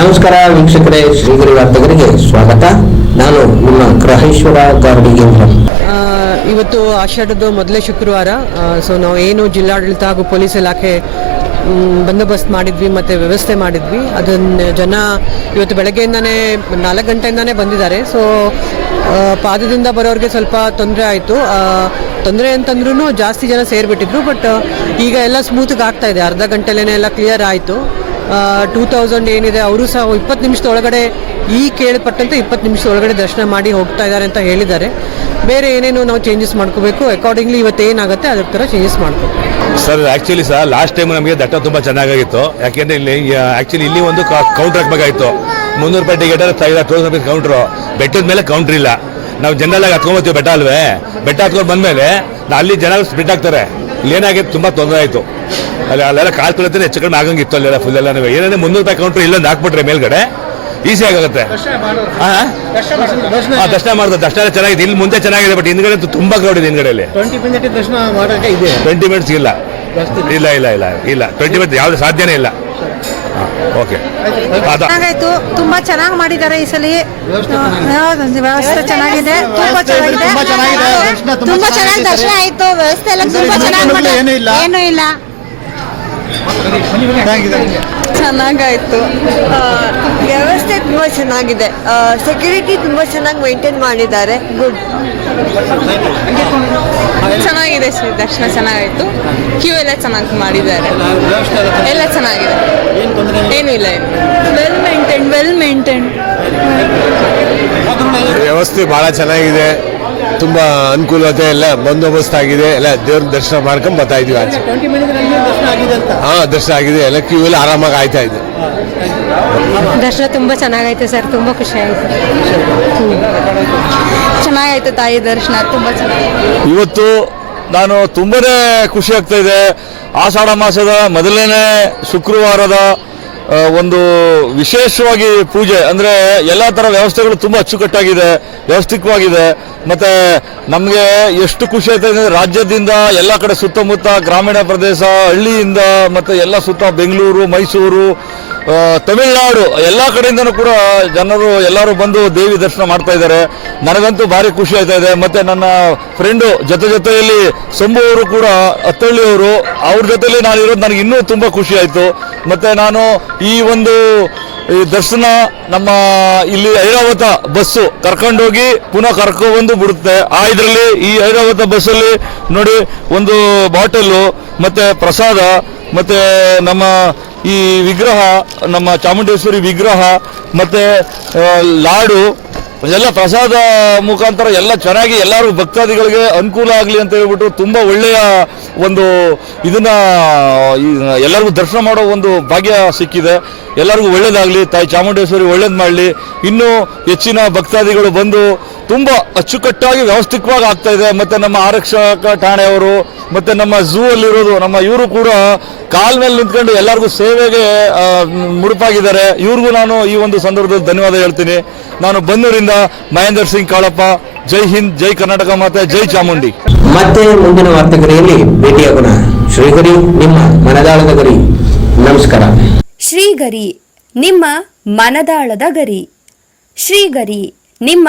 ನಮಸ್ಕಾರ ವೀಕ್ಷಕರೇ, ಶ್ರೀಗಿರಿ ವಾರ್ತೆಗರಿಗೆ ಸ್ವಾಗತ. ನಾನು ನಿಮ್ಮ ಗ್ರಹೇಶ್ವರ ಗಾರ್ಡಿಗೇಂದ್ರ ಇವತ್ತು ಆಷಾಢದ ಮೊದಲೇ ಶುಕ್ರವಾರ. ಸೊ ನಾವು ಏನು ಜಿಲ್ಲಾಡಳಿತ ಹಾಗೂ ಪೊಲೀಸ್ ಇಲಾಖೆ ಬಂದೋಬಸ್ತ್ ಮಾಡಿದ್ವಿ ಮತ್ತು ವ್ಯವಸ್ಥೆ ಮಾಡಿದ್ವಿ. ಅದನ್ನು ಜನ ಇವತ್ತು ಬೆಳಗ್ಗೆಯಿಂದನೇ, ನಾಲ್ಕು ಗಂಟೆಯಿಂದನೇ ಬಂದಿದ್ದಾರೆ. ಸೊ ಪಾದದಿಂದ ಬರೋರಿಗೆ ಸ್ವಲ್ಪ ತೊಂದರೆ ಆಯಿತು. ತೊಂದರೆ ಅಂತಂದ್ರೂ ಜಾಸ್ತಿ ಜನ ಸೇರಿಬಿಟ್ಟಿದ್ರು ಬಟ್ ಈಗ ಎಲ್ಲ ಸ್ಮೂತ್ಗೆ ಆಗ್ತಾ ಇದೆ. ಅರ್ಧ ಗಂಟೆಲೇ ಎಲ್ಲ ಕ್ಲಿಯರ್ ಆಯಿತು. ಟೂ ತೌಸಂಡ್ ಏನಿದೆ, ಅವರು ಸಹ ಇಪ್ಪತ್ತು ನಿಮಿಷದ ಒಳಗಡೆ ಈ ಕೇಳಪಟ್ಟಂತೆ ಇಪ್ಪತ್ತು ನಿಮಿಷದ ಒಳಗಡೆ ದರ್ಶನ ಮಾಡಿ ಹೋಗ್ತಾ ಇದ್ದಾರೆ ಅಂತ ಹೇಳಿದ್ದಾರೆ. ಬೇರೆ ಏನೇನು ನಾವು ಚೇಂಜಸ್ ಮಾಡ್ಕೋಬೇಕು? ಅಕಾರ್ಡಿಂಗ್ಲಿ ಇವತ್ತು ಏನಾಗುತ್ತೆ, ಅದ್ರ ಥರ ಚೇಂಜಸ್ ಮಾಡ್ಕೋಬೇಕು. Sir actually sir last time ನಮಗೆ ದಟ್ಟ ತುಂಬ ಚೆನ್ನಾಗಿತ್ತು ಯಾಕೆಂದರೆ ಇಲ್ಲಿ ಆ್ಯಕ್ಚುಲಿ ಇಲ್ಲಿ ಒಂದು ಕೌಂಟ್ರ್ ಹಾಕ್ಬೇಕಾಗಿತ್ತು. ಮುನ್ನೂರು ರೂಪಾಯಿ ಟಿಕೆಟ್ ಐದು ಟೂ ಸರ್ವಿಸ್ ಕೌಂಟ್ರು ಬೆಟ್ಟದ ಮೇಲೆ ಕೌಂಟ್ರ್ ಇಲ್ಲ. ನಾವು ಜನರಲ್ ಆಗಿ ಹತ್ಕೊಂಡ್ಬರ್ತೀವಿ ಬೆಟ್ಟ ಅಲ್ವೇ? ಬೆಟ್ಟ ಹತ್ಕೊಂಡು ಬಂದಮೇಲೆ, ಅಲ್ಲಿ ಜನ ಸ್ಪ್ಲಿಟ್ ಆಗ್ತಾರೆ. ಇಲ್ಲಿ ಏನಾಗಿತ್ತು ತುಂಬಾ ತೊಂದರೆ ಆಯ್ತು. ಅಲ್ಲಿ ಅಲ್ಲೆಲ್ಲ ಕಾಲು ತುಳಿದ್ರೆ ಹೆಚ್ಚು ಕಡಿಮೆ ಆಗಂಗಿತ್ತು ಅಲ್ಲೆಲ್ಲ ಫುಲ್ ಎಲ್ಲ ಏನಂದ್ರೆ ಮುನ್ನೂರು ರೂಪಾಯಿ ಕೌಂಟ್ರ್ ಇಲ್ಲೊಂದು ಹಾಕ್ಬಿಟ್ರೆ ಮೇಲ್ಗಡೆ. ಈಸಿ ಆಗುತ್ತೆ ಹಾ ಹಾ, ದರ್ಶನ ಮಾಡಿದ್ರೆ ದರ್ಶನ ಚೆನ್ನಾಗಿದೆ. ಇಲ್ಲಿ ಮುಂದೆ ಚೆನ್ನಾಗಿದೆ ಬಟ್ ಹಿಂದ್ಗಡೆ ತುಂಬಾ ಕ್ರೌಡ್ ಇದೆ ಹಿಂದ್ಗಡೆಯಲ್ಲಿ. ಟ್ವೆಂಟಿ ಮಿನಿಟ್ಸ್ ಇಲ್ಲ. ಇಲ್ಲ ಇಲ್ಲ ಇಲ್ಲ ಇಲ್ಲ. ಟ್ವೆಂಟಿ ಫೈವ್ ಯಾವ್ದು ಸಾಧ್ಯನೇ ಇಲ್ಲ. ಓಕೆ ಅದ. ಚೆನ್ನಾಗಾಯ್ತು. ತುಂಬಾ ಚೆನ್ನಾಗಿ ಮಾಡಿದ್ದಾರೆ ಈ ಸಲ. ಹೌದು, ವ್ಯವಸ್ಥೆ ಚೆನ್ನಾಗಿದೆ. ತುಂಬಾ ಚೆನ್ನಾಗಿದೆ. ತುಂಬಾ ಚೆನ್ನಾಗಿದೆ. ದರ್ಶನ ತುಂಬಾ ತುಂಬಾ ಚೆನ್ನಾಗಿ ಚೆನ್ನಾಗಿದೆ. ದರ್ಶನ ಆಯ್ತು. ವ್ಯವಸ್ಥೆ ಎಲ್ಲ ತುಂಬಾ ಚೆನ್ನಾಗಿ ಇಲ್ಲ. ಏನೂ ಇಲ್ಲ. ಏನೂ ಇಲ್ಲ ಚೆನ್ನಾಗಾಯ್ತು. ವ್ಯವಸ್ಥೆ ತುಂಬ ಚೆನ್ನಾಗಿದೆ. ಸೆಕ್ಯೂರಿಟಿ ತುಂಬ ಚೆನ್ನಾಗಿ ಮೇಂಟೈನ್ ಮಾಡಿದ್ದಾರೆ. ಗುಡ್ ಚೆನ್ನಾಗಿದೆ ಶ್ರೀ ದರ್ಶನ ಚೆನ್ನಾಗಾಯ್ತು. ಕ್ಯೂ ಎಲ್ಲ ಚೆನ್ನಾಗಿ ಮಾಡಿದ್ದಾರೆ. ಎಲ್ಲ ಚೆನ್ನಾಗಿದೆ. ಏನು ತೊಂದರೆ ಇಲ್ಲ. ಏನೂ. ಇಲ್ಲ ಏನು ವೆಲ್ ಮೇಂಟೈನ್ ವೆಲ್ ಮೇಂಟೈನ್ ವ್ಯವಸ್ಥೆ ಬಹಳ ಚೆನ್ನಾಗಿದೆ. ತುಂಬಾ ಅನುಕೂಲತೆ ಎಲ್ಲ ಬಂದೋಬಸ್ತ್ ಆಗಿದೆ. ಎಲ್ಲ ದೇವ್ರ ದರ್ಶನ ಮಾಡ್ಕೊಂಡ್ ಬರ್ತಾ ಇದೀವಿ ಹಾ ದರ್ಶನ ಆಗಿದೆ. ಎಲ್ಲ ಕ್ಯೂ ಎಲ್ಲ ಆರಾಮಾಗಿ ಆಯ್ತಾ ಇದೆ. ದರ್ಶನ ತುಂಬಾ ಚೆನ್ನಾಗೈತೆ ಸರ್. ತುಂಬಾ ಖುಷಿ ಆಯ್ತು. ಚೆನ್ನಾಗೈತೆ ತಾಯಿ ದರ್ಶನ. ತುಂಬ ಚೆನ್ನಾಗಿ ಇವತ್ತು ನಾನು ತುಂಬಾನೇ ಖುಷಿ ಆಗ್ತಾ ಇದೆ. ಆಷಾಢ ಮಾಸದ ಮೊದಲನೇ ಶುಕ್ರವಾರದ ಒಂದು ವಿಶೇಷವಾಗಿ ಪೂಜೆ, ಅಂದ್ರೆ ಎಲ್ಲ ತರ ವ್ಯವಸ್ಥೆಗಳು ತುಂಬಾ ಅಚ್ಚುಕಟ್ಟಾಗಿದೆ, ವ್ಯವಸ್ಥಿತವಾಗಿದೆ. ಮತ್ತೆ ನಮಗೆ ಎಷ್ಟು ಖುಷಿ ಆಯ್ತಾ ಇದೆ ರಾಜ್ಯದಿಂದ ಎಲ್ಲ ಕಡೆ ಸುತ್ತಮುತ್ತ ಗ್ರಾಮೀಣ ಪ್ರದೇಶ, ಹಳ್ಳಿಯಿಂದ, ಮತ್ತೆ ಎಲ್ಲ ಸುತ್ತ ಬೆಂಗಳೂರು, ಮೈಸೂರು ತಮಿಳುನಾಡು, ಎಲ್ಲ ಕಡೆಯಿಂದನೂ ಕೂಡ ಜನರು ಎಲ್ಲರೂ ಬಂದು ದೇವಿ ದರ್ಶನ ಮಾಡ್ತಾ ಇದ್ದಾರೆ. ನನಗಂತೂ ಭಾರಿ ಖುಷಿ ಆಯ್ತಾ ಇದೆ. ಮತ್ತೆ ನನ್ನ ಫ್ರೆಂಡು ಜೊತೆ ಜೊತೆಯಲ್ಲಿ ಸೊಂಬುವವರು ಕೂಡ ಅತ್ತಳ್ಳಿಯವರು ಅವ್ರ ಜೊತೆಯಲ್ಲಿ ನಾನು ಇರೋದು ನನಗೆ ಇನ್ನೂ ತುಂಬ ಖುಷಿ ಆಯಿತು. ಮತ್ತೆ ನಾನು ಈ ಒಂದು, ಈ ದರ್ಶನ ನಮ್ಮ ಇಲ್ಲಿ ಐರಾವತ ಬಸ್ಸು ಕರ್ಕೊಂಡೋಗಿ ಪುನಃ ಕರ್ಕೊಂಡು ಬಿಡುತ್ತೆ. ಆ ಇದರಲ್ಲಿ ಈ ಐರಾವತ ಬಸ್ಸಲ್ಲಿ ನೋಡಿ ಒಂದು ಬಾಟಲು ಮತ್ತೆ ಪ್ರಸಾದ, ಮತ್ತೆ ನಮ್ಮ ಈ ವಿಗ್ರಹ, ನಮ್ಮ ಚಾಮುಂಡೇಶ್ವರಿ ವಿಗ್ರಹ, ಮತ್ತೆ ಲಾಡು ಎಲ್ಲ ಪ್ರಸಾದ ಮುಖಾಂತರ ಎಲ್ಲ ಚೆನ್ನಾಗಿ ಎಲ್ಲರೂ ಭಕ್ತಾದಿಗಳಿಗೆ ಅನುಕೂಲ ಆಗಲಿ ಅಂತ ಹೇಳ್ಬಿಟ್ಟು ತುಂಬ ಒಳ್ಳೆಯ ಒಂದು ಇದನ್ನ ಎಲ್ಲರಿಗೂ ದರ್ಶನ ಮಾಡೋ ಒಂದು ಭಾಗ್ಯ ಸಿಕ್ಕಿದೆ. ಎಲ್ಲರಿಗೂ ಒಳ್ಳೇದಾಗಲಿ. ತಾಯಿ ಚಾಮುಂಡೇಶ್ವರಿ ಒಳ್ಳೇದು ಮಾಡಲಿ. ಇನ್ನೂ ಹೆಚ್ಚಿನ ಭಕ್ತಾದಿಗಳು ಬಂದು ತುಂಬಾ ಅಚ್ಚುಕಟ್ಟಾಗಿ ವ್ಯವಸ್ಥಿತವಾಗಿ ಆಗ್ತಾ ಇದೆ. ಮತ್ತೆ ನಮ್ಮ ಆರಕ್ಷಕ ಠಾಣೆಯವರು ಮತ್ತೆ ನಮ್ಮ ಝೂ ಅಲ್ಲಿರೋದು ನಮ್ಮ ಇವರು ಕೂಡ ಕಾಲ್ ಮೇಲೆ ನಿಂತ್ಕೊಂಡು ಎಲ್ಲರಿಗೂ ಸೇವೆಗೆ ಮುಡುಪಾಗಿದ್ದಾರೆ. ಇವ್ರಿಗೂ ನಾನು ಈ ಒಂದು ಸಂದರ್ಭದಲ್ಲಿ ಧನ್ಯವಾದ ಹೇಳ್ತೀನಿ. ನಾನು ಬನ್ನೂರಿಂದ ಮಹೇಂದ್ರ ಸಿಂಗ್ ಕಾಳಪ್ಪ. ಜೈ ಹಿಂದ್ ಜೈ ಕರ್ನಾಟಕ ಮಾತೆ ಜೈ ಚಾಮುಂಡಿ. ಮತ್ತೆ ಮುಂದಿನ ವಾರ್ತೆಗರಿಯಲ್ಲಿ ಭೇಟಿಯಾಗೋಣ ಶ್ರೀಗರಿ ನಿಮ್ಮ ಮನದಾಳದ ಗರಿ. ನಮಸ್ಕಾರ. ಶ್ರೀಗರಿ ನಿಮ್ಮ ಮನದಾಳದ ಗರಿ. ಶ್ರೀಗರಿ ನಿಮ್ಮ